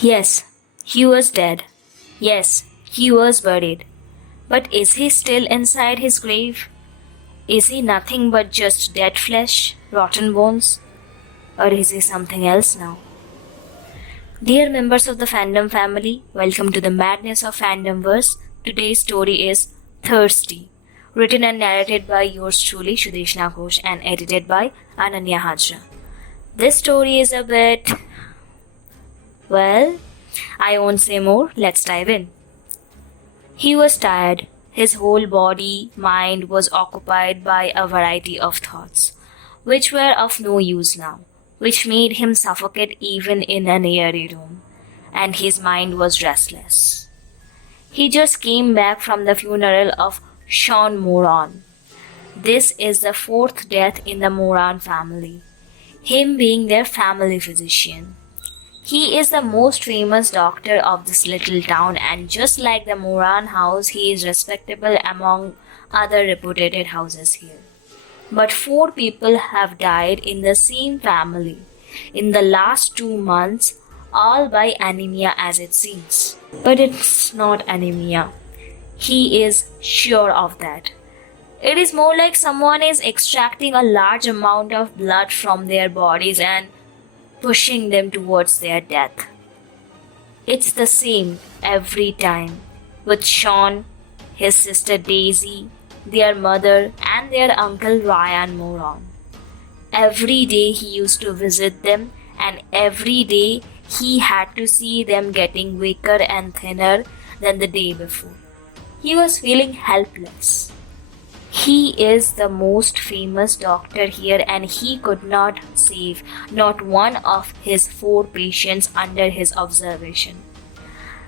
Yes, he was dead. Yes, he was buried. But is he still inside his grave? Is he nothing but just dead flesh, rotten bones? Or is he something else now? Dear members of the fandom family, welcome to the madness of fandomverse. Today's story is Thirsty, written and narrated by yours truly, Shudeshna Ghosh, and edited by Ananya Hajra. This story is a bit, well, I won't say more, let's dive in. He was tired. His whole body, mind was occupied by a variety of thoughts, which were of no use now, which made him suffocate even in an airy room, and his mind was restless. He just came back from the funeral of Sean Moran. This is the fourth death in the Moran family, him being their family physician. He is the most famous doctor of this little town, and just like the Moran house, he is respectable among other reputed houses here. But 4 people have died in the same family in the last 2 months, all by anemia as it seems. But it's not anemia. He is sure of that. It is more like someone is extracting a large amount of blood from their bodies and pushing them towards their death. It's the same every time with Sean, his sister Daisy, their mother, and their uncle Ryan Moran. Every day he used to visit them, and every day he had to see them getting weaker and thinner than the day before. He was feeling helpless. He is the most famous doctor here, and he could not save not one of his 4 patients under his observation.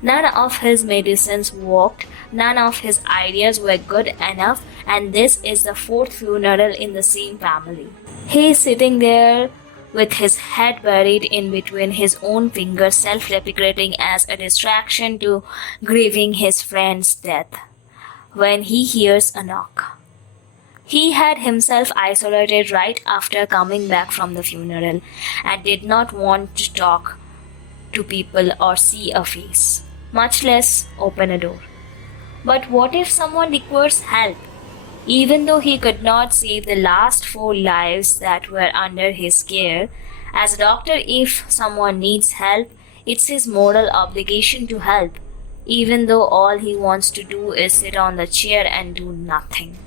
None of his medicines worked, none of his ideas were good enough, and this is the 4th funeral in the same family. He is sitting there with his head buried in between his own fingers, self-deprecating as a distraction to grieving his friend's death, when he hears a knock. He had himself isolated right after coming back from the funeral and did not want to talk to people or see a face, much less open a door. But what if someone requires help? Even though he could not save the last 4 lives that were under his care, as a doctor, if someone needs help, it's his moral obligation to help, even though all he wants to do is sit on the chair and do nothing.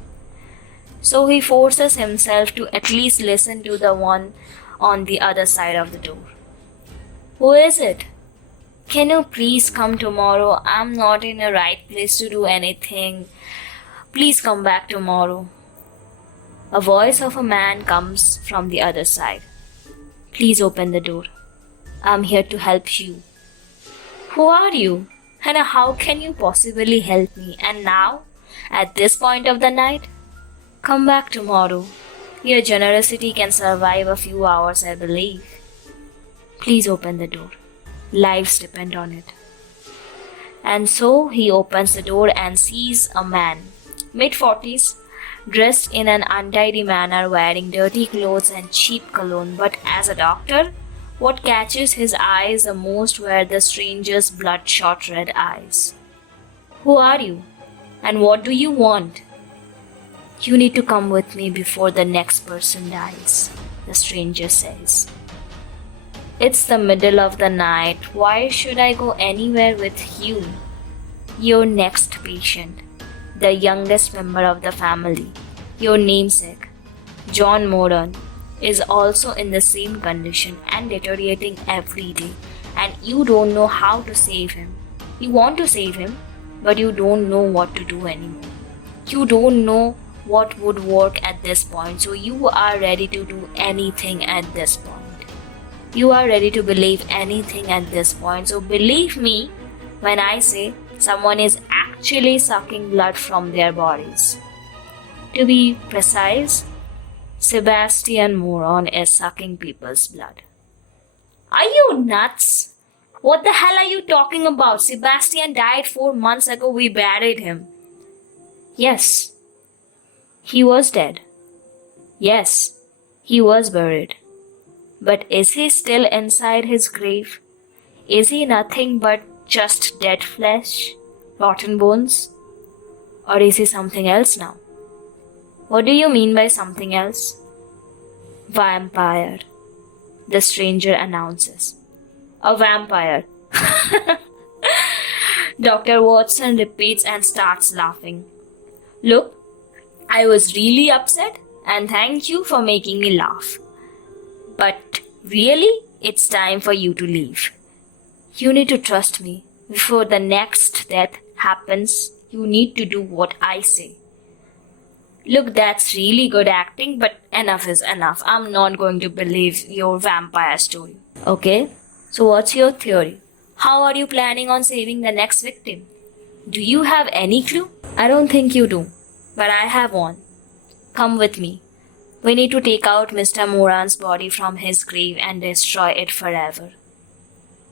So he forces himself to at least listen to the one on the other side of the door. Who is it? Can you please come tomorrow? I'm not in the right place to do anything. Please come back tomorrow. A voice of a man comes from the other side. Please open the door. I'm here to help you. Who are you? And how can you possibly help me? And now, at this point of the night? Come back tomorrow. Your generosity can survive a few hours, I believe. Please open the door. Lives depend on it. And so he opens the door and sees a man, mid-40s, dressed in an untidy manner, wearing dirty clothes and cheap cologne. But as a doctor, what catches his eyes the most were the stranger's bloodshot red eyes. Who are you? And what do you want? You need to come with me before the next person dies, the stranger says. It's the middle of the night. Why should I go anywhere with you? Your next patient, the youngest member of the family, your namesake, John Moran, is also in the same condition and deteriorating every day, and you don't know how to save him. You want to save him, but you don't know what to do anymore. You don't know what would work at this point, so you are ready to do anything at this point. You are ready to believe anything at this point, so believe me when I say someone is actually sucking blood from their bodies. To be precise, Sebastian Moran is sucking people's blood. Are you nuts? What the hell are you talking about? Sebastian died 4 months ago. We buried him. Yes, he was dead. Yes, he was buried. But is he still inside his grave? Is he nothing but just dead flesh, rotten bones? Or is he something else now? What do you mean by something else? Vampire, the stranger announces. A vampire. Dr. Watson repeats and starts laughing. Look, I was really upset and thank you for making me laugh. But really, it's time for you to leave. You need to trust me. Before the next death happens, you need to do what I say. Look, that's really good acting, but enough is enough. I'm not going to believe your vampire story. Okay, so what's your theory? How are you planning on saving the next victim? Do you have any clue? I don't think you do, but I have one. Come with me. We need to take out Mr. Moran's body from his grave and destroy it forever.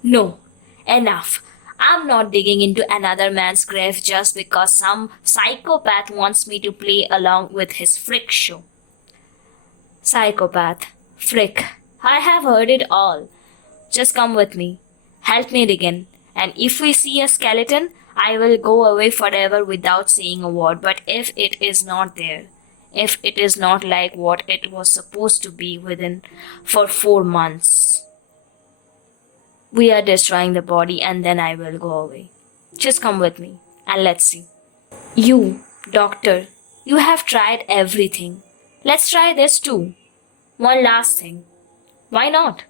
No, enough. I'm not digging into another man's grave just because some psychopath wants me to play along with his freak show. Psychopath, freak, I have heard it all. Just come with me. Help me dig in. And if we see a skeleton, I will go away forever without saying a word. But if it is not there, if it is not like what it was supposed to be for 4 months, we are destroying the body and then I will go away. Just come with me and let's see. You, doctor, you have tried everything. Let's try this too. One last thing. Why not?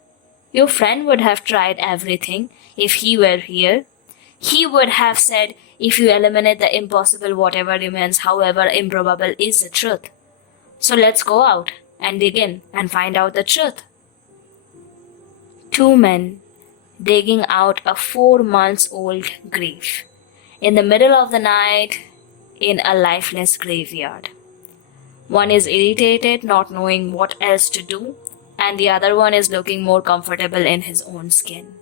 Your friend would have tried everything if he were here. He would have said, if you eliminate the impossible, whatever remains, however improbable, is the truth. So let's go out and dig in and find out the truth. 2 men digging out a 4-month-old grave in the middle of the night in a lifeless graveyard. One is irritated, not knowing what else to do, and the other one is looking more comfortable in his own skin.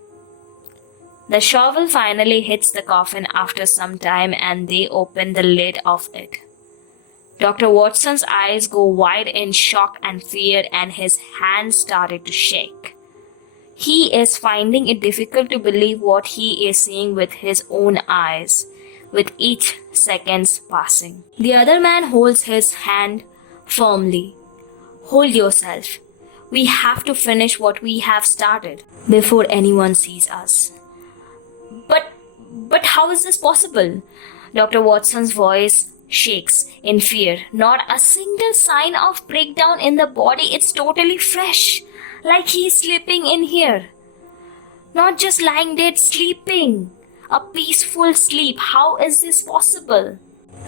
The shovel finally hits the coffin after some time and they open the lid of it. Dr. Watson's eyes go wide in shock and fear and his hands started to shake. He is finding it difficult to believe what he is seeing with his own eyes, with each second passing. The other man holds his hand firmly. Hold yourself. We have to finish what we have started before anyone sees us. But how is this possible? Dr. Watson's voice shakes in fear. Not a single sign of breakdown in the body. It's totally fresh, like he's sleeping in here. Not just lying dead, sleeping. A peaceful sleep. How is this possible?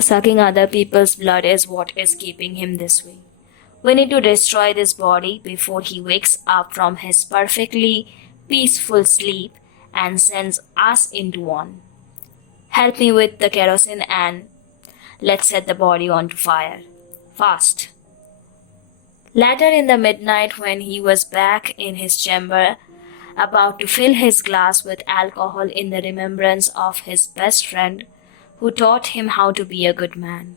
Sucking other people's blood is what is keeping him this way. We need to destroy this body before he wakes up from his perfectly peaceful sleep and sends us into one. Help me with the kerosene and let's set the body onto fire. Fast. Later in the midnight, when he was back in his chamber, about to fill his glass with alcohol in the remembrance of his best friend who taught him how to be a good man,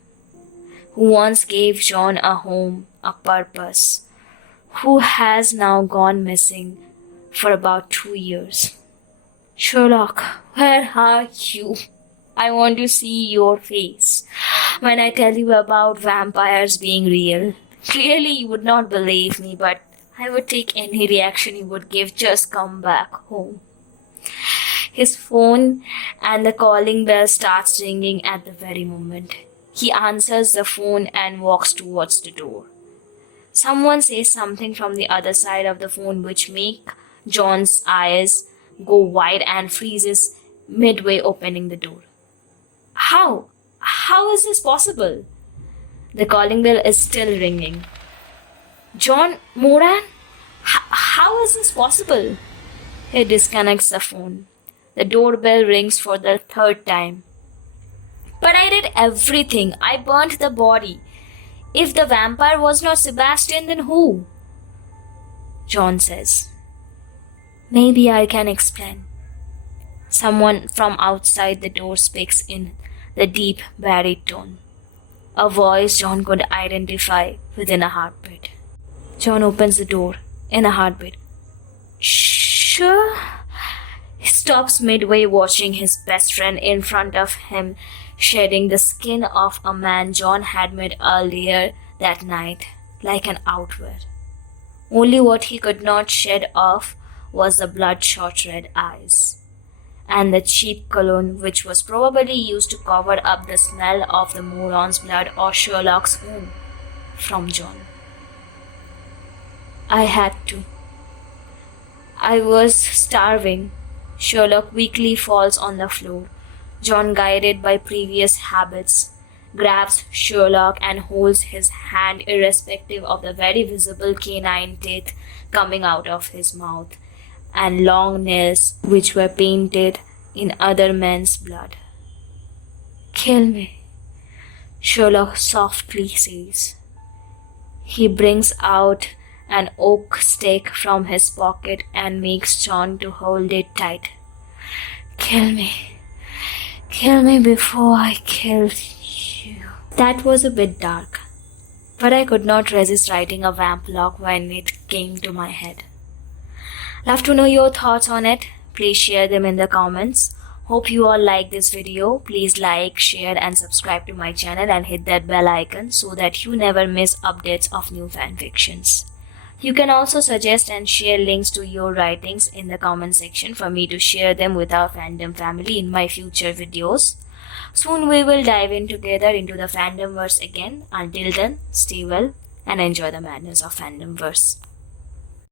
who once gave John a home, a purpose, who has now gone missing for about 2 years. Sherlock, where are you? I want to see your face when I tell you about vampires being real. Clearly you would not believe me, but I would take any reaction you would give. Just come back home. His phone and the calling bell starts ringing at the very moment. He answers the phone and walks towards the door. Someone says something from the other side of the phone which make John's eyes go wide and freezes midway opening the door. How? How is this possible? The calling bell is still ringing. John Moran? How is this possible? He disconnects the phone. The doorbell rings for the 3rd time. But I did everything. I burnt the body. If the vampire was not Sebastian, then who? John says, maybe I can explain. Someone from outside the door speaks in the deep baritone, a voice John could identify within a heartbeat. John opens the door in a heartbeat. Sure. His stops midway, watching his best friend in front of him shedding the skin of a man John had met earlier that night, like an outward. Only what he could not shed off was the bloodshot red eyes and the cheap cologne which was probably used to cover up the smell of the moron's blood or Sherlock's own from John. I had to. I was starving. Sherlock weakly falls on the floor. John, guided by previous habits, grabs Sherlock and holds his hand irrespective of the very visible canine teeth coming out of his mouth and long nails which were painted in other men's blood. "Kill me," Sherlock softly says. He brings out an oak stake from his pocket and makes John to hold it tight. "Kill me. Kill me before I kill you." That was a bit dark, but I could not resist writing a vamp log when it came to my head. Love to know your thoughts on it. Please share them in the comments. Hope you all like this video. Please like, share and subscribe to my channel and hit that bell icon so that you never miss updates of new fanfictions. You can also suggest and share links to your writings in the comment section for me to share them with our fandom family in my future videos. Soon we will dive in together into the fandomverse again. Until then, stay well and enjoy the madness of fandomverse.